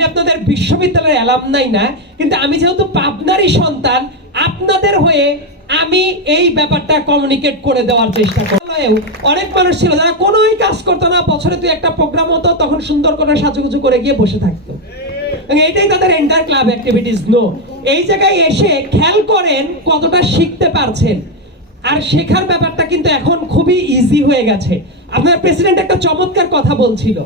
আমি আপনাদের বিশ্ববিদ্যালয়ের অ্যালামনাই না, কিন্তু আমি যেহেতু পাবনারই সন্তান, আপনাদের হয়ে আমি এই ব্যাপারটা কমিউনিকেট করে দেওয়ার চেষ্টা করি। অনেক মানুষ ছিল যারা কোনোই কাজ করতো না, বছরে তুই একটা প্রোগ্রাম হতো, তখন সুন্দর করে সাজুগুজু করে গিয়ে বসে থাকতো। এটাই তাদের এন্টার ক্লাব অ্যাক্টিভিটিস। নো, এই জায়গায় এসে খেয়াল করেন কতটা শিখতে পারছেন। আর শেখার ব্যাপারটা কিন্তু এখন খুবই ইজি হয়ে গেছে। আপনার প্রেসিডেন্ট একটা চমৎকার কথা বলছিল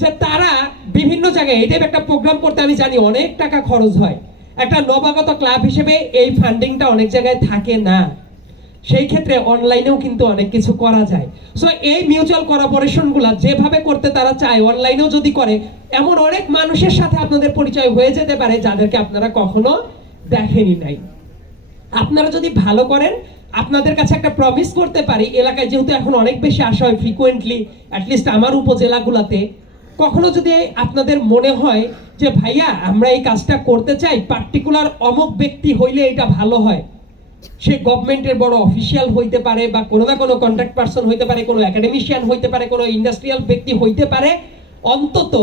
যে তারা বিভিন্ন জায়গায় এই একটা প্রোগ্রাম করতে, আমি জানি অনেক টাকা খরচ হয়, একটা নবাগত ক্লাব হিসেবে এই ফান্ডিংটা অনেক জায়গায় থাকে না, সেই ক্ষেত্রে অনলাইনেও কিন্তু অনেক কিছু করা যায়। সো এই মিউচুয়াল কোলাবোরেশনগুলো যেভাবে করতে তারা চায়, অনলাইনেও যদি করে, এমন অনেক মানুষের সাথে আপনাদের পরিচয় হয়ে যেতে পারে যাদেরকে আপনারা কখনো দেখেনি নাই। আপনারা যদি ভালো করেন, আপনাদের কাছে একটা প্রমিস করতে পারি, এলাকায় যেহেতু এখন অনেক বেশি আসা হয় ফ্রিকোয়েন্টলি, অ্যাটলিস্ট আমার উপজেলাগুলোতে, কখনো যদি আপনাদের মনে হয় যে ভাইয়া আমরা এই কাজটা করতে চাই, পার্টিকুলার অমুক ব্যক্তি হইলে এটা ভালো হয়, সে গভর্নমেন্টের বড় অফিসিয়াল হইতে পারে, বা কোনো না কোনো কন্ট্রাক্ট পারসন হইতে পারে, কোনো একাডেমিশিয়ান হইতে পারে, কোনো ইন্ডাস্ট্রিয়াল ব্যক্তি হইতে পারে, অন্তত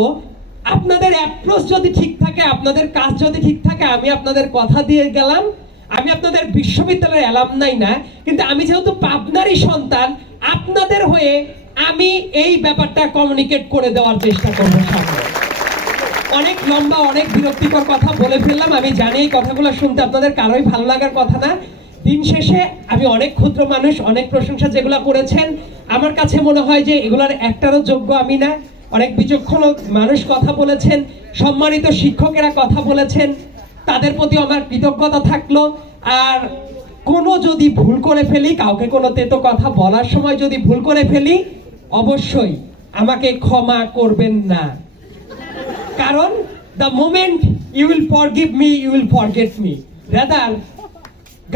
আপনাদের অ্যাপ্রোচ যদি ঠিক থাকে, আপনাদের কাজ যদি ঠিক থাকে, আমি আপনাদের কথা দিয়ে গেলাম, আমি আপনাদের বিশ্ববিদ্যালয়ের অ্যালামনাই না, কিন্তু আমি যেহেতু পাবনারই সন্তান, আপনাদের হয়ে আমি এই ব্যাপারটা কমিউনিকেট করে দেওয়ার চেষ্টা করবো সামনে। অনেক লম্বা, অনেক বিরক্তিকর কথা বলে ফেললাম, আমি জানি এই কথাগুলো শুনতে আপনাদের কারোই ভালো লাগার কথা না। দিন শেষে আমি অনেক ক্ষুদ্র মানুষ, অনেক প্রশংসা যেগুলো করেছেন, আমার কাছে মনে হয় যে এগুলোর একটারও যোগ্য আমি না। অনেক বিচক্ষণ মানুষ কথা বলেছেন, সম্মানিত শিক্ষকেরা কথা বলেছেন, তাদের প্রতি আমার কৃতজ্ঞতা থাকলো। আর কোনো যদি ভুল করে ফেলি, কাউকে কোনো তেতো কথা বলার সময় যদি ভুল করে ফেলি, অবশ্যই আমাকে ক্ষমা করবেন না, কারণ the moment you will forgive me, you will forget me. Rather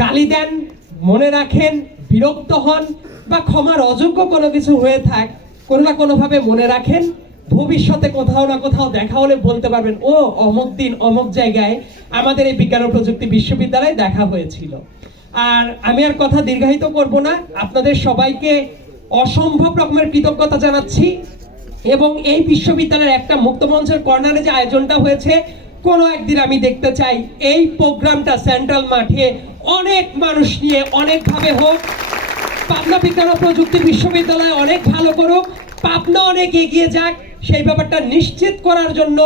গালি দেন, মনে রাখেন, বিরক্ত হন, বা ক্ষমার অযোগ্য কোনো কিছু হয়ে থাক, কোনো না কোনোভাবে মনে রাখেন, ভবিষ্যতে কোথাও না কোথাও দেখা হলে বলতে পারবেন, ও অমুক দিন অমুক জায়গায় আমাদের এই বিজ্ঞান ও প্রযুক্তি বিশ্ববিদ্যালয়ে দেখা হয়েছিল। আর আমি আর কথা দীর্ঘায়িত করব না, আপনাদের সবাইকে অসম্ভব রকমের কৃতজ্ঞতা জানাচ্ছি। এবং এই বিশ্ববিদ্যালয়ের একটা মুক্ত মঞ্চের কর্নারে যে আয়োজনটা হয়েছে, কোনো একদিন আমি দেখতে চাই এই প্রোগ্রামটা সেন্ট্রাল মাঠে অনেক মানুষ নিয়ে অনেকভাবে হোক, পাবনা বিজ্ঞান ও প্রযুক্তি বিশ্ববিদ্যালয় অনেক ভালো করুক, পাবনা অনেক এগিয়ে যাক, সেই ব্যাপারটা নিশ্চিত করার জন্য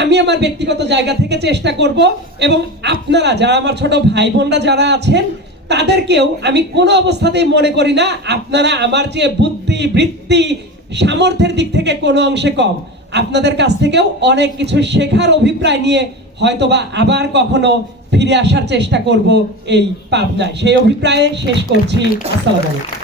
আমি আমার ব্যক্তিগত জায়গা থেকে চেষ্টা করব। এবং আপনারা যারা আমার ছোট ভাই বোনরা যারা আছেন, তাদেরকেও আমি কোনো অবস্থাতেই মনে করি না আপনারা আমার চেয়ে বুদ্ধি, বৃত্তি, সামর্থ্যের দিক থেকে কোনো অংশে কম। আপনাদের কাছ থেকেও অনেক কিছু শেখার অভিপ্রায় নিয়ে হয়তোবা আবার কখনো ফিরে আসার চেষ্টা করব এই পাবনায়। সেই অভিপ্রায়ে শেষ করছি। আসসালামু আলাইকুম।